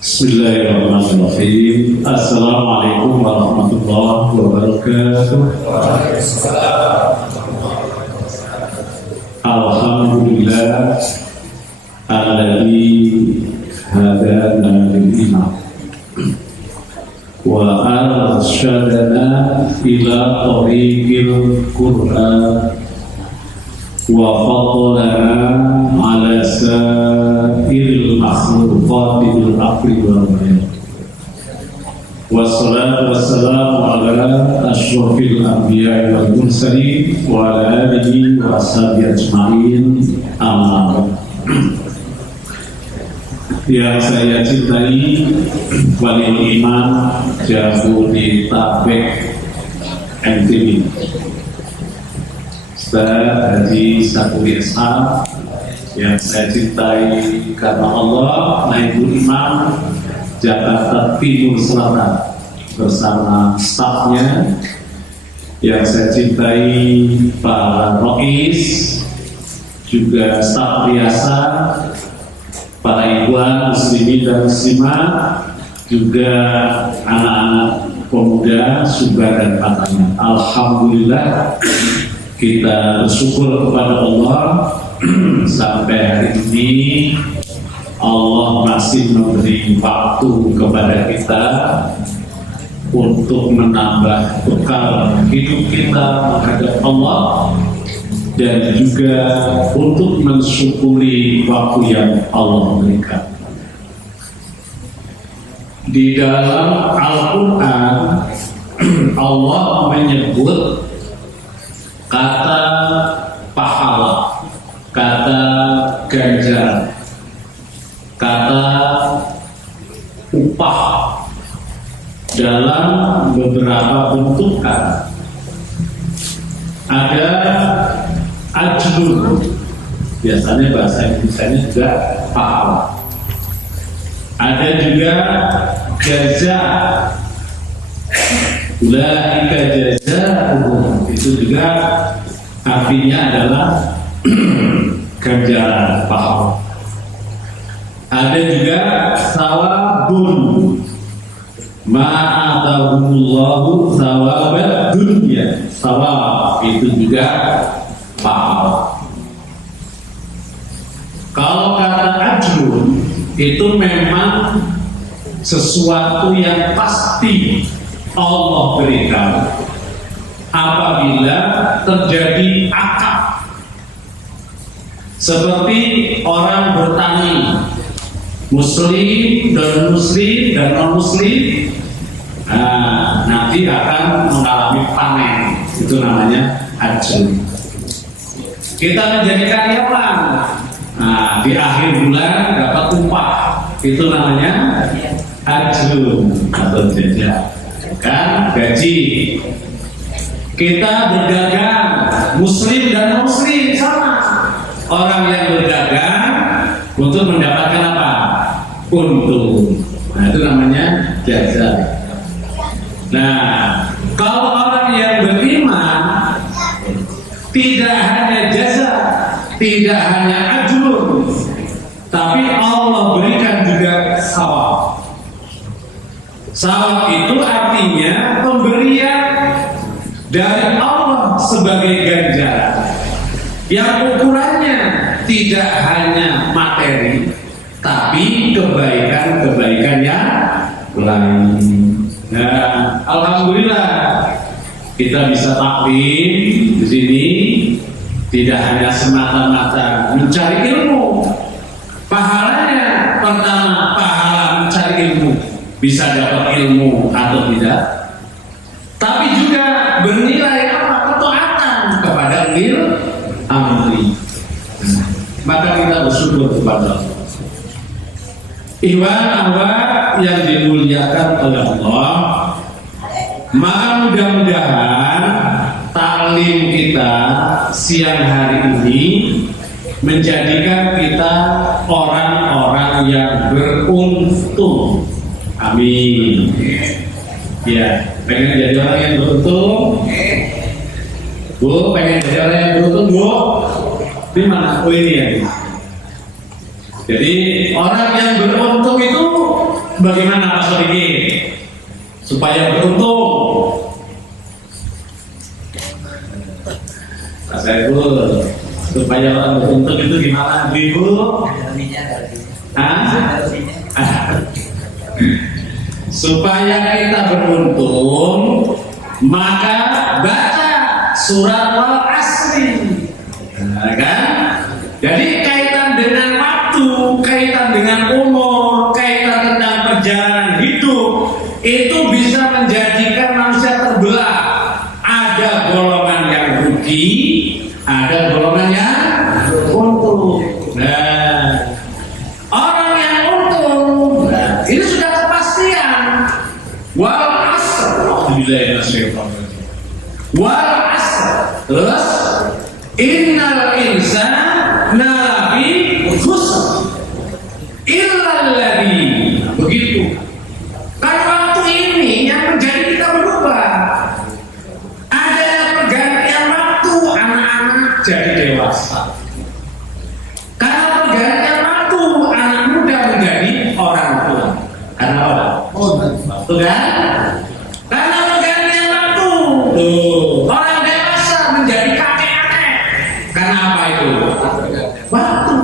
Bismillahirrahmanirrahim. Assalamualaikum warahmatullahi wabarakatuh. Alhamdulillah alladzi hadana lil iman wa arsyadana ila tariqil Qur'an wa faddalana ala sa'iril makhluqati bil aqli wal bayan. Wassalatu wassalamu ala asyrafil anbiya'i wal mursalin wa ala alihi wa ashabihi ajma'in. Amma yang saya cintai wali iman jauh di Tabek NTB Ustaz Haji Sakuri Eshak yang saya cintai karena Allah, Naibul Imam Jakarta Timur Selatan bersama stafnya yang saya cintai, para rois, juga staf biasa, para ikhwan muslimin dan muslimah, juga anak-anak pemuda, subah dan patahnya. Alhamdulillah kita bersyukur kepada Allah sampai hari ini Allah masih memberi waktu kepada kita untuk menambah bekal hidup kita menghadap Allah dan juga untuk mensyukuri waktu yang Allah berikan. Di dalam Al-Quran Allah menyebut kata pahala, kata ganjaran, kata upah dalam beberapa bentukan. Ada ajrun, biasanya bahasa Indonesia juga pahala. Ada juga jaza, ulaika jazaa'uhum, itu juga artinya adalah ganjaran, pahala. Ada juga sawabun, ma'atahumullahu sawabad dunya, sawab itu juga pahala. Kalau kata ajrun itu memang sesuatu yang pasti Allah berikan apabila terjadi akad, seperti orang bertani, muslim dan non muslim, nanti akan mengalami panen, itu namanya ajrun. Kita menjadi karyawan, di akhir bulan dapat upah, itu namanya ajrun atau jasa, kan, gaji. Kita berdagang, muslim dan non muslim sama. Orang yang berdagang untuk mendapatkan apa? Untung. Nah, itu namanya jasa. Nah, kalau orang yang beriman tidak hanya jasa, tidak hanya ajrun, tapi Allah berikan juga sawab. Sawab itu artinya pemberian dari Allah sebagai ganjaran yang ukurannya tidak hanya materi, tapi kebaikan-kebaikan yang lain. Nah, alhamdulillah kita bisa taklim di sini, tidak hanya semata-mata mencari ilmu. Pahalanya pertama, pahala mencari ilmu, bisa dapat ilmu atau tidak, tapi juga bernilai apa? Ketaatan kepada amri. Maka kita bersyukur kepada Allah. Ikhwan akhwat yang dimuliakan oleh Allah, maka mudah-mudahan taklim kita siang hari ini menjadikan kita orang-orang yang beruntung. Amin. Ya, pengen jadi orang yang beruntung? Bu, pengen jadi orang yang beruntung, Bu? Di mana? Oh, ini ya. Jadi orang yang beruntung itu Bagaimana Pak Sodikin supaya beruntung? Pak Saiful, supaya orang beruntung itu gimana, Ibu? Supaya kita beruntung, maka baca surat Wal Asri, kan? Jadi kaitan dengan waktu, kaitan dengan umur, kaitan tentang perjalanan hidup, itu bisa menjadikan manusia terbelah. Ada golongan yang rugi, ada golongan yang untung. Nah, orang yang untung, nah, ini sudah kepastian. Wal asr, wal asr. Terus innal insana lafi khusr illal ladzi. Begitu. Karena waktu ini yang menjadi kita berubah. Ada pergantian waktu, anak-anak jadi dewasa. Karena pergantian waktu, anak muda menjadi orang tua. Karena apa? Waktu kan? Karena pergantian waktu, orang dewasa menjadi kakek-kakek. Karena apa itu? Waktu.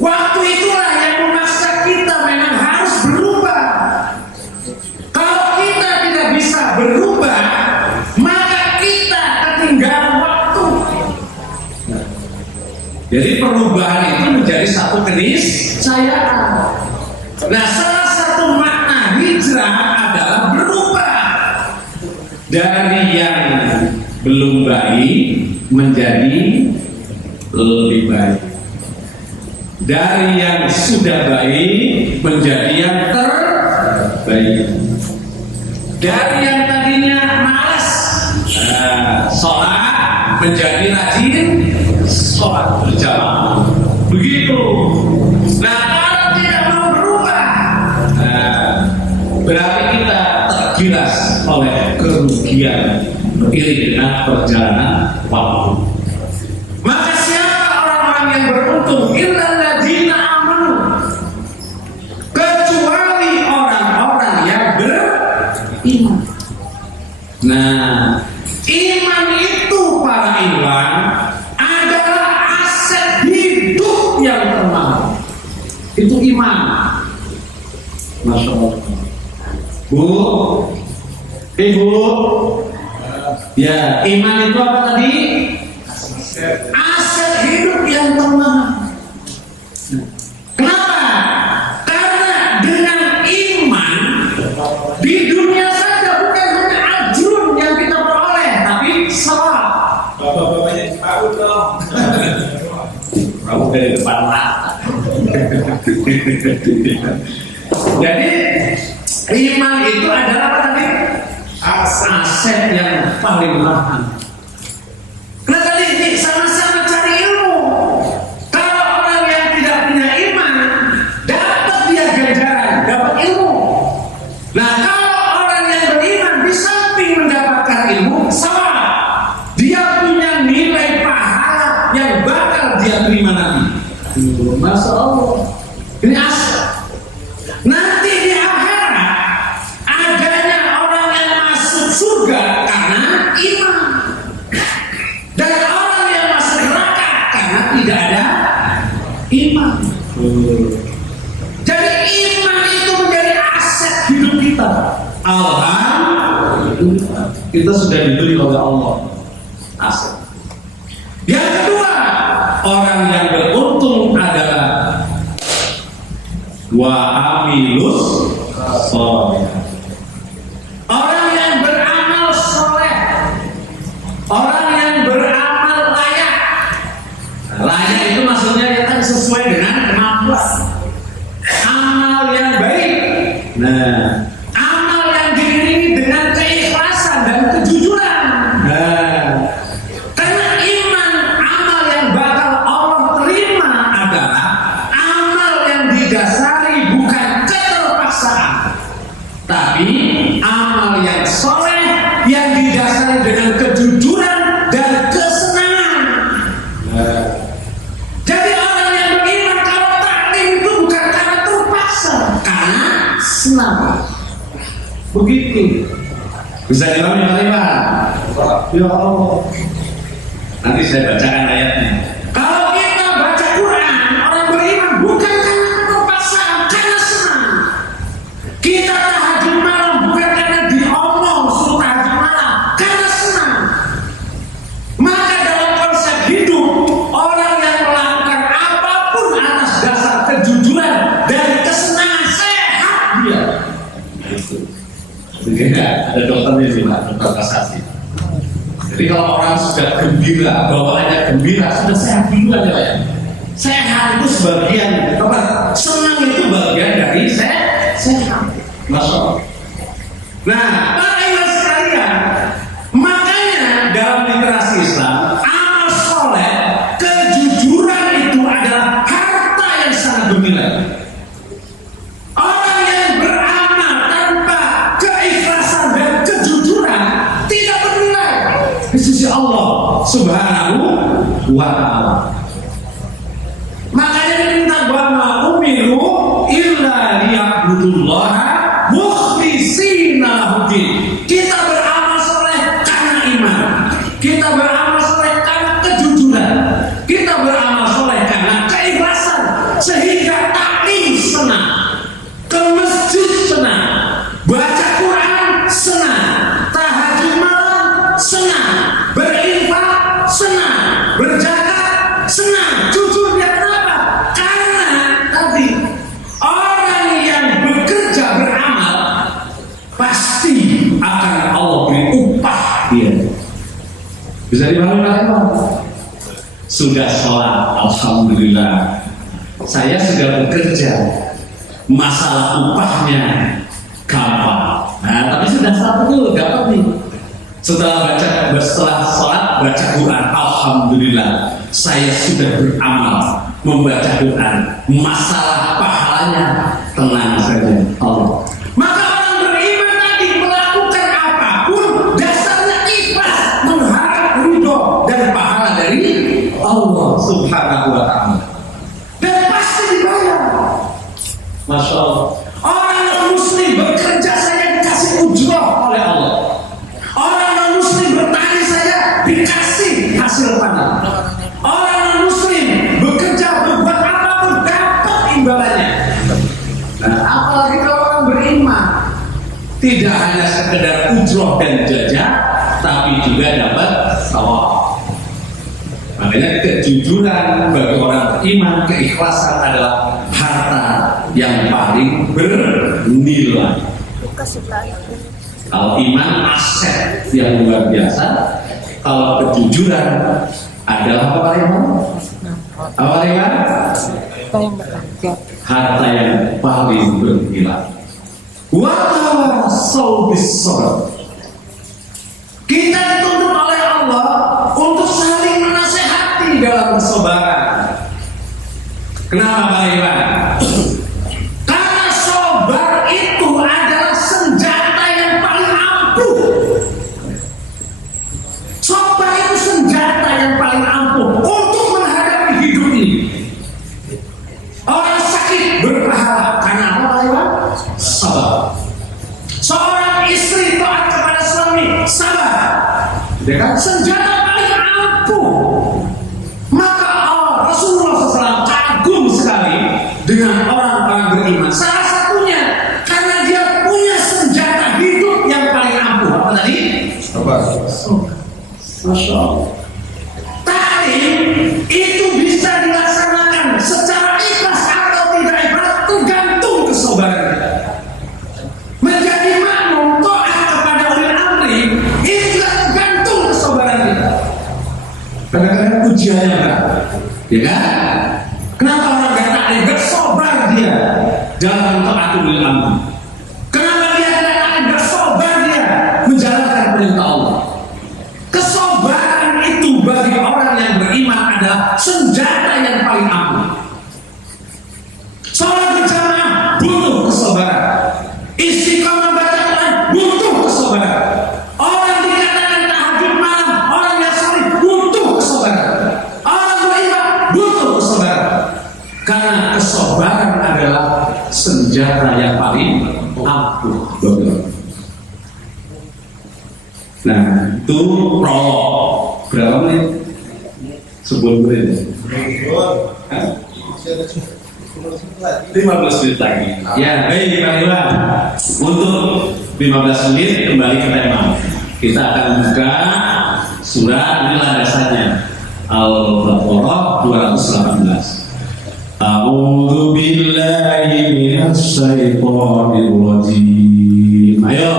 Waktu itulah yang memaksa kita memang harus berubah. Kalau kita tidak bisa berubah, maka kita ketinggalan waktu. Jadi perubahan itu menjadi satu keniscayaan. Nah, salah satu makna hijrah adalah berubah dari yang belum baik menjadi lebih baik, dari yang sudah baik menjadi yang terbaik, dari yang tadinya malas sholat menjadi rajin sholat berjamaah. Begitu. Nah, kalau tidak mau berubah, berarti kita tergilas oleh kerugian beriring dengan perjalanan waktu. Maka siapa orang-orang yang beruntung? Illal ladzina amanu, kecuali orang-orang yang beriman. Nah, iman itu para ikhwan adalah aset hidup yang termahal. Itu iman. Masya Allah. Bu, Ibu, ya, iman itu apa tadi? Aset hidup yang termahal. Kenapa? Karena dengan iman di dunia saja bukan hanya ajrun yang kita peroleh, tapi salat. Bapak-bapaknya tahu dong. Kamu dari depan mata. Jadi iman itu adalah apa tadi? Aset yang paling mahal. Nah tadi ini sama-sama cari ilmu. Kalau orang yang tidak punya iman, dapat dia ganjaran, dapat ilmu. Nah kalau orang yang beriman di samping mendapatkan ilmu, sama dia punya nilai pahala yang bakal dia terima nanti. Masya Allah. Ini aset. Nanti di akhirat adanya orang yang masuk surga karena iman, dan orang yang masuk neraka karena tidak ada iman. Jadi iman itu menjadi aset hidup kita. Alhamdulillah, kita sudah diberi oleh Allah aset. Yang kedua, orang yang beruntung adalah wa amilus sholih. Orang yang beramal soleh, orang yang beramal layak. Layak itu maksudnya ya kan sesuai dengan kemampuan. Amal yang baik. Nah, amal yang diiringi dengan keikhlasan dan kejujuran. Nah, karena iman, amal yang bakal Allah terima adalah amal yang didasari bukan keterpaksaan, tapi amal yang soleh yang didasari dengan kejujuran dan kesenangan. Jadi orang yang beriman kalau taklim itu bukan karena terpaksa, karena senang. Begitu. Bisa dipahami Pak? Ya Allah. Nanti saya bacakan ayatnya. Kalau kita baca Quran, orang beriman bukan karena keterpaksaan, karena senang. Kita tahajud malam bukan karena diomong suruh tahajud malam, karena senang. Maka dalam konsep hidup, orang yang melakukan apapun atas dasar kejujuran dan kesenangan sehat dia. Begitu. Ada dokternya sih Pak, dokter Kasasi. Jadi kalau orang sudah gembira, bawaannya gembira, sudah sehat duluan ya. Sehat itu sebagian, apa? Senang itu bagian dari sehat. Masya Allah. Nah, para ibu sekalian, makanya dalam literasi Islam, amal soleh, kejujuran itu adalah harta yang sangat bernilai. Orang yang beramal tanpa keikhlasan dan kejujuran tidak bernilai di sisi Allah Subhanahu wa ta'ala. Makanya diminta bahwa umiru illa liya'budullaha mukhlisina lahuddin. Kita beramal soleh karena iman. Kita beramal soleh karena kejujuran. Kita beramal soleh karena keikhlasan, sehingga taklim senang, ke masjid senang, baca Quran senang, tahajud malam senang, berinfak senang, berzakat senang. Jujur dia kenapa? Karena tadi orang yang bekerja beramal pasti akan Allah beri upah dia. Bisa dipahami Pak? Sudah sholat, alhamdulillah. Saya sudah bekerja, masalah upahnya gampang. Nah, tapi sudah satu dapat nih. Setelah sholat baca Quran, alhamdulillah, saya sudah beramal membaca Quran. Masalah pahalanya tenang saja Allah. Maka orang beriman tadi melakukan apapun dasarnya ikhlas, mengharap ridho dan pahala dari Allah Subhanahu wa ta'ala. Dan pasti dibayar. Masya Allah. Orang non-muslim bekerja saja dikasih ujrah oleh Allah. Orang non-muslim bertani saja dikasih hasil panen. Orang non-muslim bekerja berbuat apapun dapat imbalannya. Nah, apalagi kalau orang beriman, tidak hanya sekedar ujrah dan jajah, tapi juga dapat thawab. Makanya kejujuran bagi orang beriman, keikhlasan adalah harta yang paling bernilai. Kalau iman aset yang luar biasa, kalau kejujuran adalah apa yang apa yang harta yang paling bernilai. Wa tawassaw bis sabr. Kita dituntut oleh Allah untuk saling menasehati dalam kesabaran. Kenapa Pak Iwan? Karena sabar itu adalah senjata yang paling ampuh. Sabar itu senjata yang paling ampuh untuk menghadapi hidup ini. Orang sakit berpahala karena apa Pak Iwan? Sabar. Seorang istri taat kepada suami, sabar. Ya kan? Senjata paling ampuh. Maka Rasulullah SAW kagum sekali dengan orang-orang beriman. Salah satunya karena dia punya senjata hidup yang paling ampuh. Apa tadi? Sabar. Masya Allah. Talim itu bisa dilaksanakan secara ikhlas atau tidak ikhlas, tergantung kesabaran kita. Menjadi makmum taat kepada ulil amri itu juga tergantung kesabaran kita. Kadang-kadang ujiannya berat, ya kan? Kenapa orang gak taklim? Bersabar dia dalam taat ulil amri. Kenapa dia tidak taklim? Bersabar dia menjalankan perintah Allah. Kesabaran itu bagi orang yang beriman adalah senjata yang paling ampuh. Sholat berjamaah butuh kesabaran. Istiqamah baca Quran butuh kesabaran. Orang dikatakan tahajud malam, orang yang salih butuh kesabaran. Orang beriman butuh kesabaran. Karena kesabaran adalah senjata senjata yang paling ampuh. Nah, itu prolog. Berapa menit? 10 menit. 15 menit lagi. Ya, baik Pak Iwan. Untuk 15 menit kembali ke tema. Kita akan buka surat, ini landasannya Al-Baqarah 218. A'udzu billahi minasy syaithanir rajim. Ayo.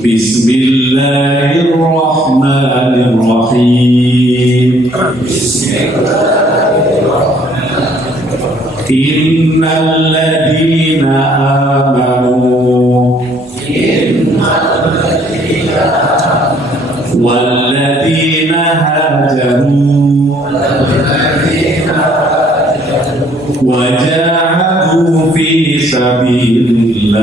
Bismillahirrahmanirrahim. Innal ladzina amanu wal ladzina hajaru wa jahadu fi sabilillah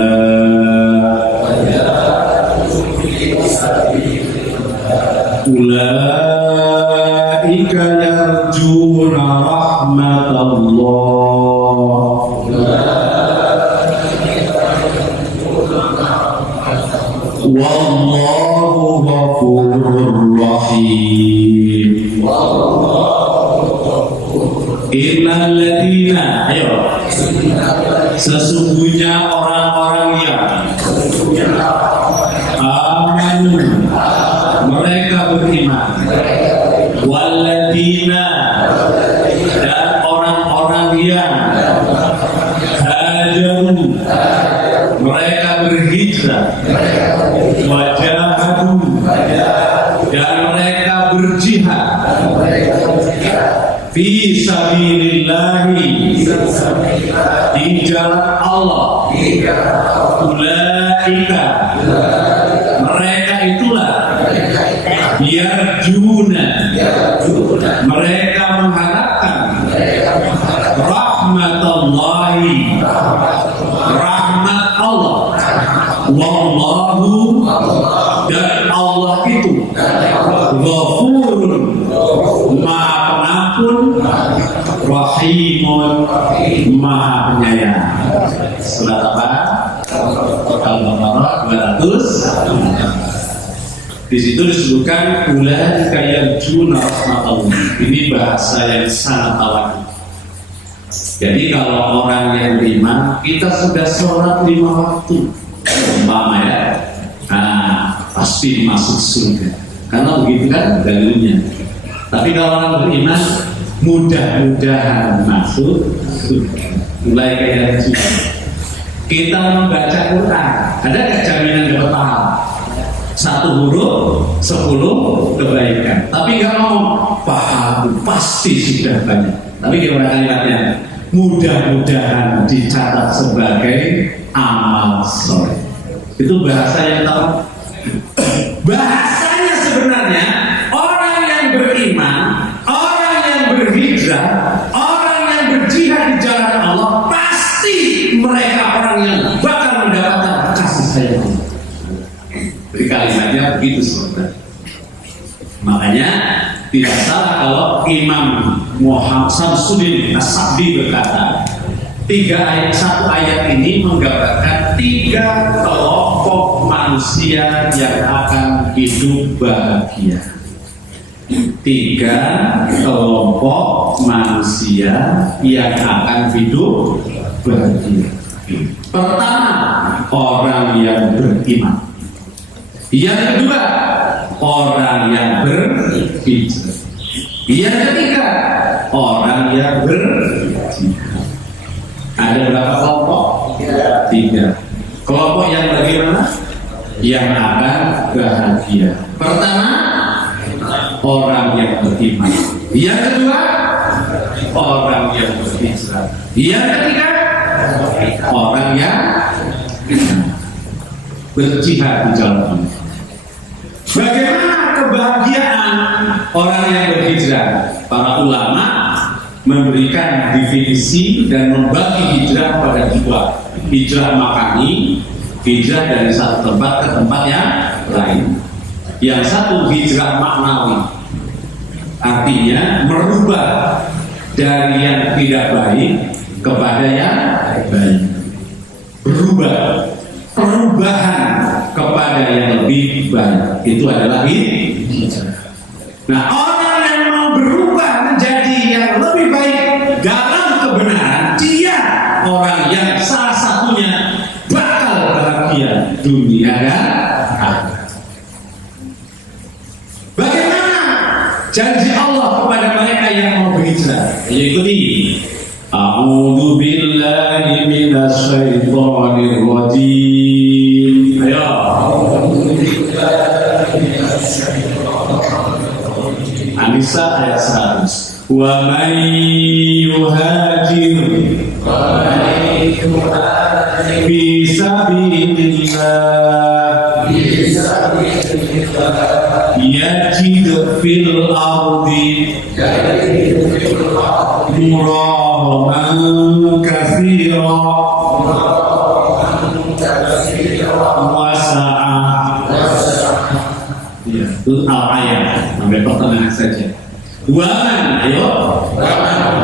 ulaika yarjuna rahmatallah wallahu ghafurur rahim. Innal ladzina, ayo, sesungguhnya orang-orang yang amanu, mereka beriman, walladzina, dan orang-orang yang hajaru, mereka berhijrah, wajahadu, dan mereka berjihad fi sabilillahi, di jalan Allah. Ulaika, mereka itulah yarjuna, mereka mengharapkan rahmatallahi, rahmat Allah. Wallahu, dan Allah itu Ghafurun, Maha Pengampun, Rahimun, Maha Penyayang. Surat apa? Al-Baqarah 200. Di situ disebutkan ulaika yarjuna rahmatallah. Ini bahasa yang sangat alami. Jadi kalau orang yang beriman, kita sudah sholat 5 waktu, umpama ya, nah, pasti masuk surga. Karena begitu kan dalilnya. Tapi kalau orang beriman, mudah-mudahan masuk surga. Mulai kayak kita membaca Quran, ada nggak jaminan dapat pahala? 1 huruf 10 kebaikan. Tapi nggak mau pahala pasti sudah banyak. Tapi gimana kalimatnya? Mudah-mudahan dicatat sebagai amal soleh. Itu bahasa yang tahu. Bahasanya sebenarnya orang yang beriman, orang yang berhijrah, orang yang berjihad di jalan Allah, pasti mereka orang yang bakal mendapatkan kasih sayang Allah. Jadi kalimatnya begitu sebenarnya. Makanya tidak salah kalau Imam Muhammad Samsuddin As-Sa'di berkata, 1 ayat ini menggambarkan 3 kelompok manusia yang akan hidup bahagia. 3 kelompok manusia yang akan hidup bahagia. Pertama, orang yang beriman. Yang kedua, orang yang berhijrah. Yang ketiga, orang yang berjihad. Ada berapa kelompok? 3. Kelompok yang bagaimana? Yang akan bahagia. Pertama, orang yang beriman. Yang kedua, orang yang berhijrah. Yang ketiga, orang yang berjihad di jalan Allah. Bagaimana kebahagiaan orang yang berhijrah? Para ulama memberikan definisi dan membagi hijrah pada 2. Hijrah makani, hijrah dari satu tempat ke tempat yang lain. Yang satu hijrah maknawi. Artinya merubah dari yang tidak baik kepada yang baik. Berubah, perubahan kepada yang lebih baik itu adalah hijrah. Nah, orang yang mau berubah menjadi yang lebih baik dalam kebenaran, dia orang yang salah satunya bakal bahagia dunia dan akhirat. Bagaimana janji Allah kepada mereka yang mau berhijrah? Ikuti. A'udzu billahi minasyaitonir rajim. Ayo. An-Nisa ayat 100. Wa may yuhajir fi sabilillah yajid fil ardi muraman katsira wasa'ah. Ya, itu al-ayat sampai pertengahan saja. Waman, ayo.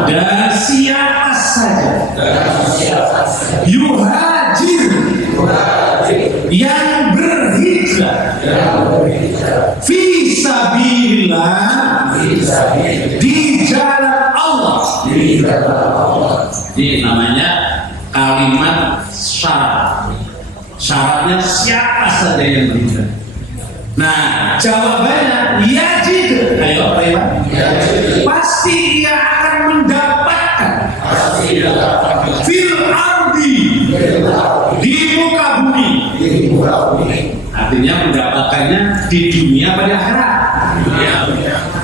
Dan siapa saja yuhajir yang berhijrah fi sabilillah di jalan Allah. Ini namanya kalimat syarat. Syaratnya siapa saja yang berhijrah. Nah, jawabannya yajid. Ayo, ayo. Pasti dia akan mendapatkan fil ardi, di muka bumi. Artinya mendapatkannya di dunia pada akhirat.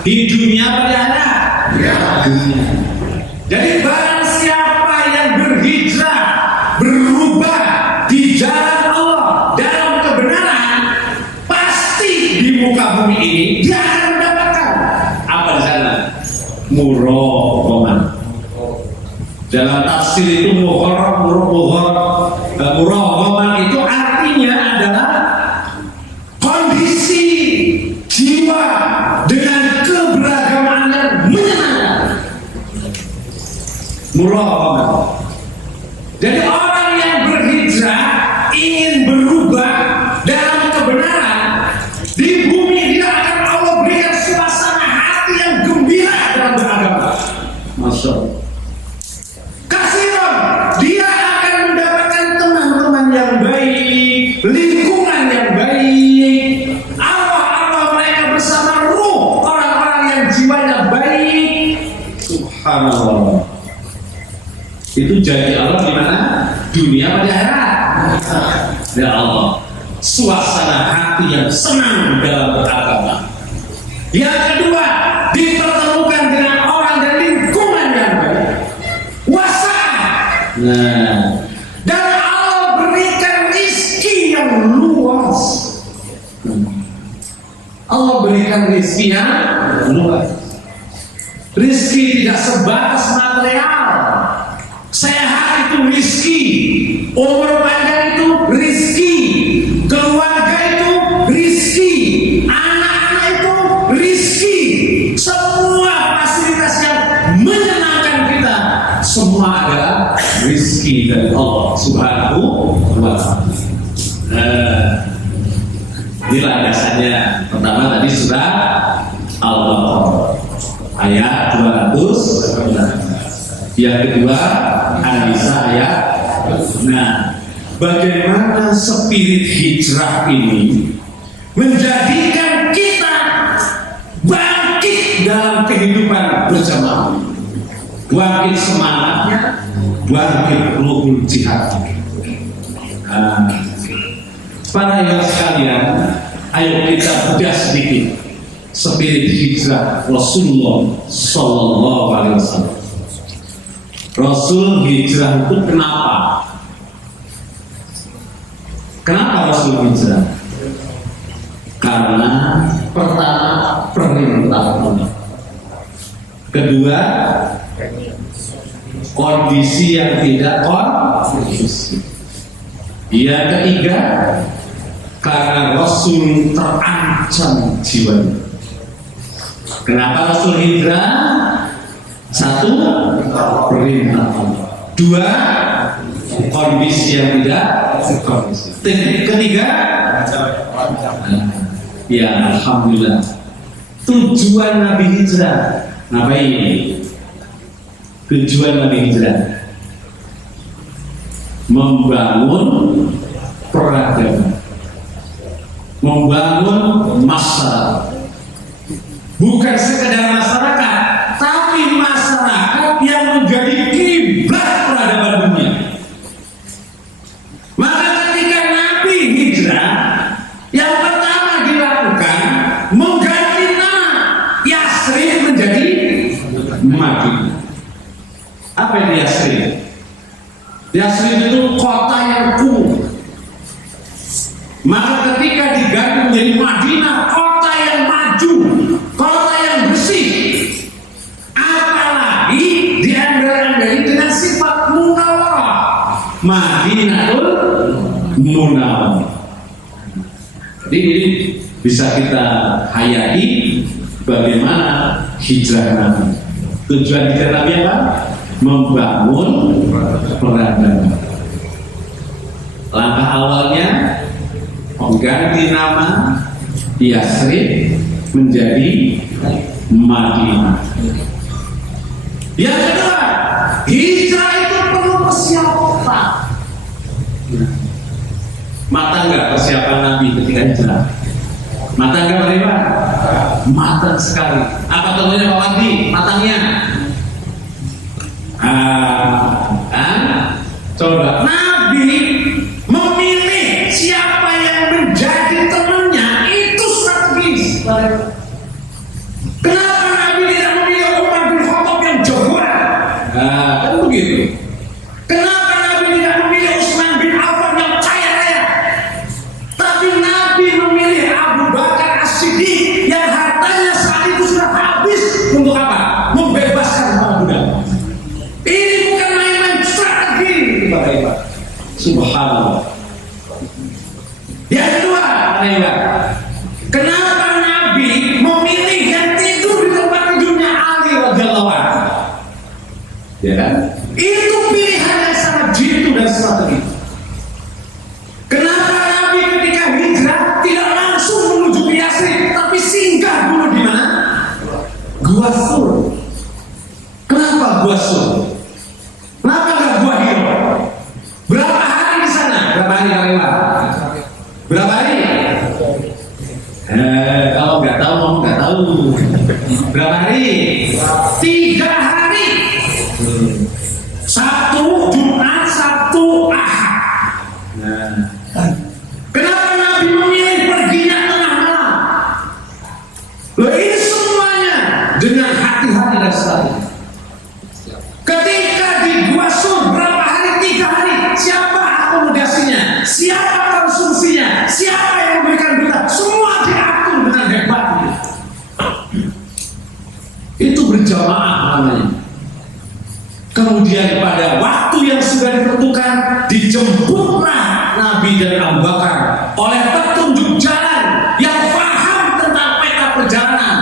Di dunia pada akhirat. Jadi barang siapa yang berhijrah, berubah di jalan Allah dalam kebenaran, pasti di muka bumi ini dia akan mendapatkan apa di sana? Muraqamah. Dalam tafsir itu muraqamah itu artinya adalah kondisi jiwa dengan keberagaman yang menyenangkan. Muraqamah. Jadi orang yang berhijrah ingin berubah dalam kebenaran, di bumi dia akan Allah berikan suasana hati yang gembira dalam beragama. Masya Allah. Kasihan, dia akan mendapatkan teman-teman yang baik, lingkungan yang baik, Allah mereka bersama ruh orang-orang yang jiwanya baik. Subhanallah. Itu janji Allah di mana? Dunia pada akhirat. Ya Allah, suasana hati yang senang dalam beragama. Yang kedua, dipertemukan dengan orang dan lingkungan yang baik. Wasa. Nah, dan Allah berikan rizki yang luas. Allah berikan rizki yang luas. Rizki tidak sebatas material. Sehat itu rizki, umur panjang itu rizki, keluarga itu rizki, anak-anak itu rizki, semua fasilitas yang menyenangkan kita, semua adalah rizki dari Allah Subhanahu wa Ta'ala. Ini landasannya. Pertama tadi surah Al-Baqarah ayat 200. Yang kedua An-Nisa ayat. Nah, bagaimana spirit hijrah ini menjadikan kita bangkit dalam kehidupan berjamaah, bangkit semangatnya, bangkit ruhul jihad. Para yang sekalian, ayo kita bedah sedikit spirit hijrah Rasulullah Sallallahu Alaihi Wasallam. Rasul hijrah itu kenapa? Kenapa Rasul hijrah? Karena pertama perintah, kedua kondisi yang tidak kondusif, yang ketiga karena Rasul terancam jiwanya. Kenapa Rasul hijrah? Satu, perintah Allah. Dua, kondisi yang tidak kondisi. Ketiga, ya alhamdulillah. Tujuan Nabi hijrah, ngapain? Tujuan Nabi hijrah membangun peradaban, membangun masyarakat. Bukan sekedar masyarakat, tapi masyarakat yang menjadi kiblat peradaban dunia. Maka ketika Nabi hijrah, yang pertama dilakukan mengganti nama Yasrib menjadi Madinah. Apa itu Yasrib? Yasrib itu kota yang kumuh. Maka ketika diganti menjadi Madinah, kota yang maju, kota yang bersih, apalagi diambil-ambil dengan sifat munawwarah, Madinatul Munawwarah. Jadi ini bisa kita hayati bagaimana hijrah Nabi. Tujuan hijrah Nabi apa? Membangun peradaban. Langkah awalnya mengganti nama Yasrib menjadi Madinah. Yang kedua, hijrah itu perlu persiapan. Matang nggak persiapan Nabi ketika hijrah? Matang nggak Pak? Matang sekali. Apa contohnya Pak Wandi? Matangnya? Coba Nabi memilih siapa yang menjadi temannya, itu strategis. Kenapa Nabi tidak memilih Umar bin Khattab yang jagoan? Kan begitu. Kenapa Nabi tidak memilih Utsman bin Affan yang kaya raya? Tapi Nabi memilih Abu Bakar As-Siddiq yang hartanya saat itu sudah habis untuk apa? Membebaskan para budak. Ini bukan main-main strategi, Bapak-Ibu. Subhanallah. Yang kedua, kenapa Nabi memilih yang tidur di tempat tidurnya Ali radhiyallahu anhu? Ya kan? Itu pilihan yang sangat jitu dan strategi. Kenapa Nabi ketika hijrah tidak langsung menuju ke Yasrib, tapi singgah dulu di mana? Gua Sur. Kenapa Gua Sur? Kenapa nggak Gua Hiro? Berapa hari di sana? Berapa hari Pak? Berapa hari? Kalau nggak tahu, mau nggak tahu. Berapa hari? 3 hari. Sabtu, Jumat, Sabtu, Ahad. Kenapa Nabi memilih perginya tengah malam? Loh, ini semuanya dengan hati-hati dan strategi. Ketika di Gua Sur berapa hari? 3 hari. Siapa akomodasinya? Siapa konsumsinya? Siapa yang memberikan berita? Semua diatur dengan hebat. Itu berjamaah namanya. Kemudian pada waktu yang sudah ditentukan, dijemputlah Nabi dan Abu Bakar oleh petunjuk jalan yang paham tentang peta perjalanan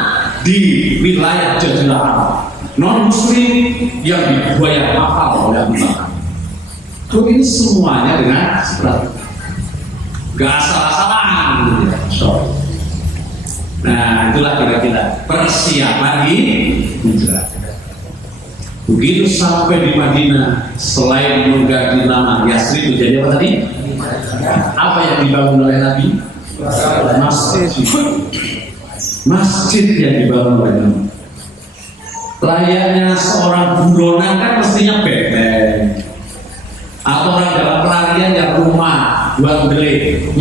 di wilayah Jazirah Arab. Non-Muslim yang dibuaya hafal oleh Abu Bakar. Ini semuanya dengan strategi. Gak asal-asalan gitu ya. Nah, itulah kira-kira persiapan di hijrah. Begitu sampai di Madinah, selain mengganti nama Yasrib menjadi apa tadi? Apa yang dibangun oleh Nabi? Masjid. Masjid yang dibangun oleh Nabi. Layaknya seorang buronan kan mestinya benteng. Atau orang dalam pelarian yang rumah buat delik,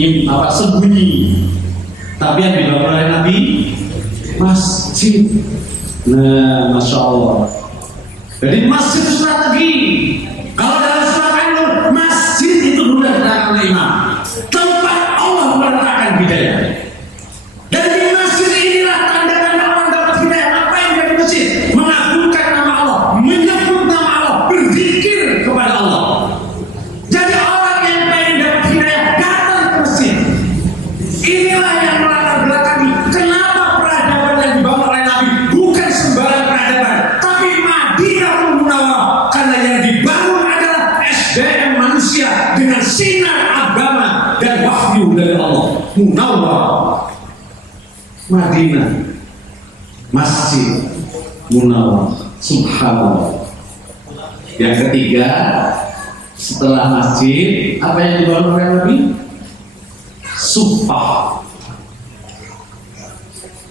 sembunyi. Tapi yang dibangun oleh Nabi masjid. Nah, masya Allah. Jadi masjid strategi. Kalau dalam surat An-Nur, masjid itu dulu dikatakan oleh imam, tempat Allah meletakkan hidayah. Dan di masjid inilah tanda-tanda orang dapat hidayah. Apa yang jadi masjid? Mengagungkan nama Allah, menyebut nama Allah, berzikir kepada Allah. Jadi orang yang pengen dapat hidayah datang ke masjid. Inilah yang melatar belakangi kenapa peradaban yang dibangun oleh Nabi Munawwarah, Madinah, Masjid Munawwarah. Subhanallah. Yang ketiga, setelah masjid, apa yang dibangun oleh Nabi? Sufah.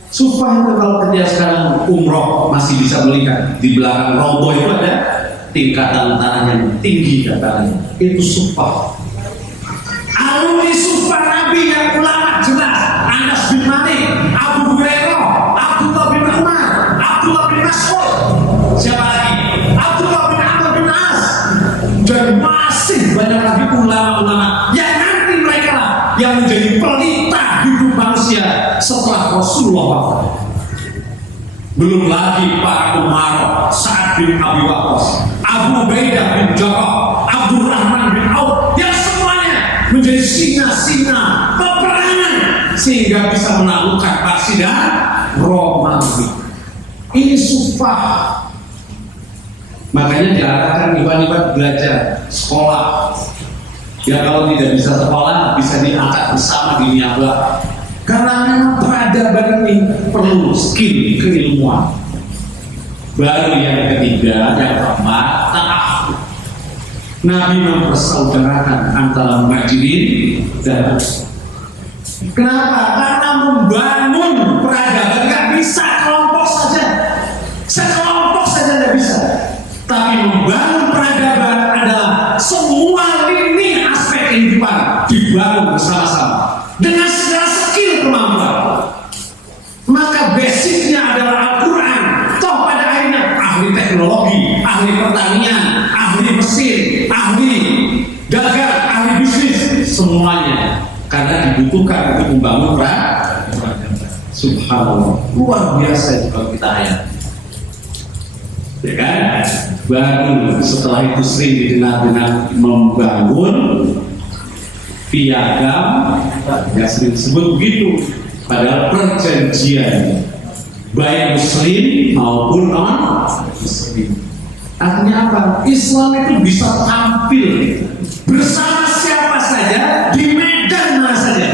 Sufah itu kalau kita sekarang umroh masih bisa melihat di belakang roboh itu ada tingkatan tanah yang tinggi katanya. Itu sufah. Alumni sufah Nabi yang ulama jelas, Anas bin Malik, Abu Hurairah, Abdullah bin Umar, Abdullah bin Mas'ud, siapa lagi? Abdullah bin Amr bin As, dan masih banyak lagi ulama-ulama yang nanti mereka lah yang menjadi pelita hidup manusia setelah Rasulullah wafat. Belum lagi para umar, Sa'ad bin Abi Waqqas, Abu Ubaidah bin Jarrah, Abdurrahman bin Auf, yang semuanya menjadi singa-singa peperangan sehingga bisa menaklukkan Parsi dan Romawi. Ini sufah. Makanya diarahkan ibadah belajar sekolah. Ya kalau tidak bisa sekolah bisa diangkat bersama di niaga. Karena memang peradaban ini perlu skill keilmuan. Baru yang ketiga, yang keempat, ta'af. Nabi mempersaudarakan antara muhajirin dan kenapa? Karena membangun peradaban nggak bisa kelompok saja, sekelompok saja nggak bisa. Tapi membangun peradaban adalah semua lini aspek kehidupan dibangun bersama-sama dengan segala skill kemampuan. Maka basicnya adalah Al-Quran. Toh pada akhirnya ahli teknologi, ahli pertanian, ahli mesin, ahli dagang, ahli bisnis, semuanya karena dibutuhkan untuk membangun peradaban. Subhanallah, luar biasa itu kalau kita ayat. Ya kan? Baru setelah itu sering didengar-dengar membangun piagam, ya sering disebut begitu. Padahal perjanjian baik muslim maupun non-muslim. Artinya apa? Islam itu bisa tampil bersama siapa saja di medan mana saja.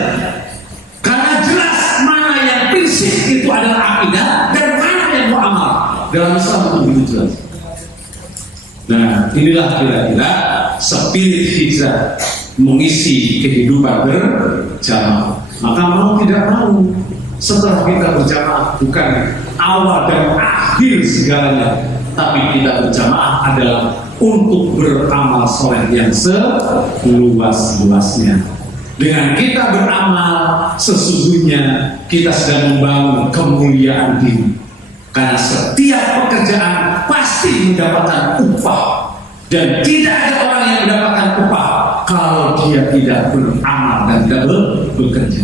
Karena jelas mana yang prinsip itu adalah akidah dan mana yang muamal. Dalam Islam itu begitu jelas. Nah, inilah kira-kira spirit hijrah mengisi kehidupan berjamaah. Maka mau tidak mau setelah kita berjamaah bukan awal dan akhir segalanya, tapi kita berjamaah adalah untuk beramal soleh yang seluas-luasnya. Dengan kita beramal, sesungguhnya kita sedang membangun kemuliaan diri. Karena setiap pekerjaan pasti mendapatkan upah, dan tidak ada orang yang mendapatkan upah kalau dia tidak beramal dan tidak bekerja.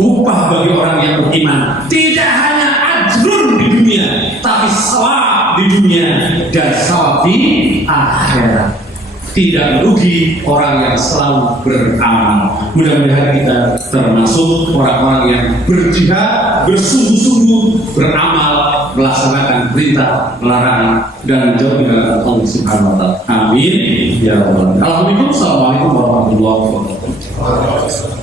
Upah bagi orang yang beriman tidak hanya ajrun di dunia, tapi sawab di dunia dan sawab di akhirat. Tidak merugi orang yang selalu beramal. Mudah-mudahan kita termasuk orang-orang yang berjihad, bersungguh-sungguh beramal, melaksanakan perintah, larangan, dan menjauhi dari Allah Subhanahu wa Ta'ala. Amin ya rabbal alamin. Assalamualaikum warahmatullahi wabarakatuh.